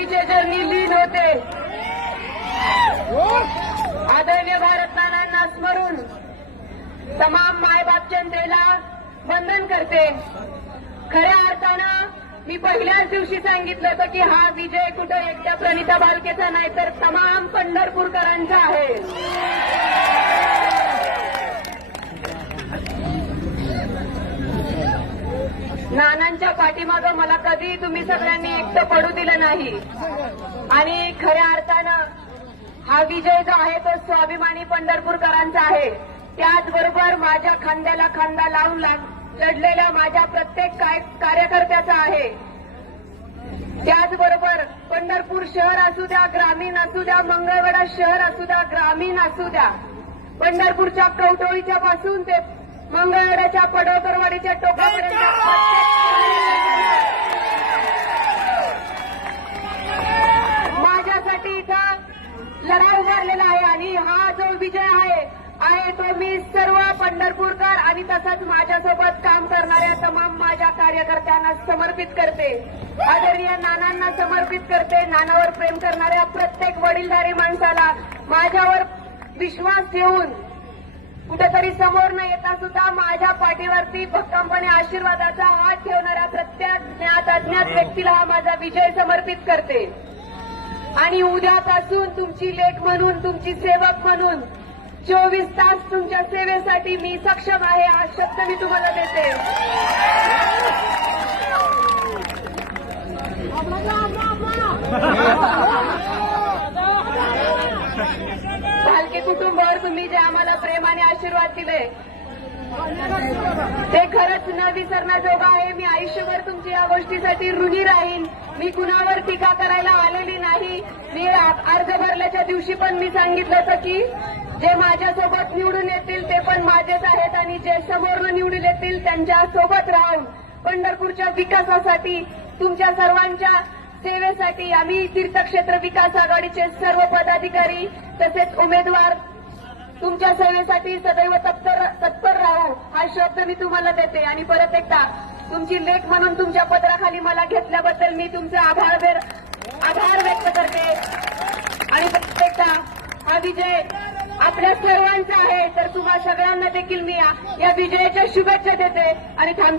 आईचे चरणी लीन होते. आदरणीय भारत नानांना स्मरून तमाम मायबाप जनतेला वंदन करते. खऱ्या अर्थानं मी पहिल्याच दिवशी सांगितलं होतं की हा विजय कुठं एकट्या प्रणिता भालकेचा नाही तर तमाम पंढरपूरकरांचा आहे. नानांच्या पाठीमागं मला कधी तुम्ही सगळ्यांनी एकटं पडू दिलं नाही आणि खऱ्या अर्थानं हा विजय जो आहे तो स्वाभिमानी पंढरपूरकरांचा आहे. त्याचबरोबर माझ्या खांद्याला खांदा लावून लढलेल्या माझ्या प्रत्येक कार्यकर्त्याचा आहे. त्याचबरोबर पंढरपूर शहर असू द्या, ग्रामीण असू द्या, मंगळवेढा शहर असू द्या, ग्रामीण असू द्या, पंढरपूरच्या कवटोळीच्या पासून ते मंगळवेढ्याच्या पडोतरवाडीच्या टोकापर्यंत माझ्यासाठी इथं लढा उभारलेला आहे आणि हा जो विजय आहे तो मी सर्व पंढरपूरकर आणि तसंच माझ्यासोबत काम करणाऱ्या तमाम माझ्या कार्यकर्त्यांना समर्पित करते. आदरणीय नानांना समर्पित करते. नानावर प्रेम करणाऱ्या प्रत्येक वडीलधारी माणसाला माझ्यावर विश्वास ठेवून कुठेतरी समोर न येता सुद्धा माझ्या पाठीवरती भक्कमपणे आशीर्वादाचा हात ठेवणाऱ्या प्रत्येक ज्ञात अज्ञात व्यक्तीला हा माझा विजय समर्पित करते. आणि उद्यापासून तुमची लेक म्हणून, तुमची सेवक म्हणून 24 तास तुमच्या सेवेसाठी मी सक्षम आहे हा शब्द मी तुम्हाला देते. भालके कुटुंबावर तुम्ही जे आम्हाला प्रेमाने आशीर्वाद दिले ते खरंच न विसरण्याजोगं आहे. मी आयुष्यभर तुमची या गोष्टीसाठी ऋणी राहीन. मी कुणावर टीका करायला आलेली नाही. मी अर्ज भरल्याच्या दिवशी पण मी सांगितलं होतं की जे माझ्यासोबत निवडून येतील ते पण माझेच आहेत आणि जे समोरनं निवडून येतील त्यांच्या सोबत राहून पंढरपूरच्या विकासासाठी, तुमच्या सर्वांच्या सेवेसाठी आम्ही तीर्थक्षेत्र विकास आघाडीचे सर्व पदाधिकारी तसेच उमेदवार तुमच्या सेवेसाठी सदैव तत्पर राहू हा शब्द मी तुम्हाला देते. आणि परत एकदा तुमची लेख म्हणून तुमच्या पदराखाली मला घेतल्याबद्दल मी तुमचे आभार व्यक्त करते. आणि परत एकदा हा विजय आपल्या सर्वांचा आहे तर तुम्हा सगळ्यांना देखील मी या विजयाच्या शुभेच्छा देते आणि थांबते.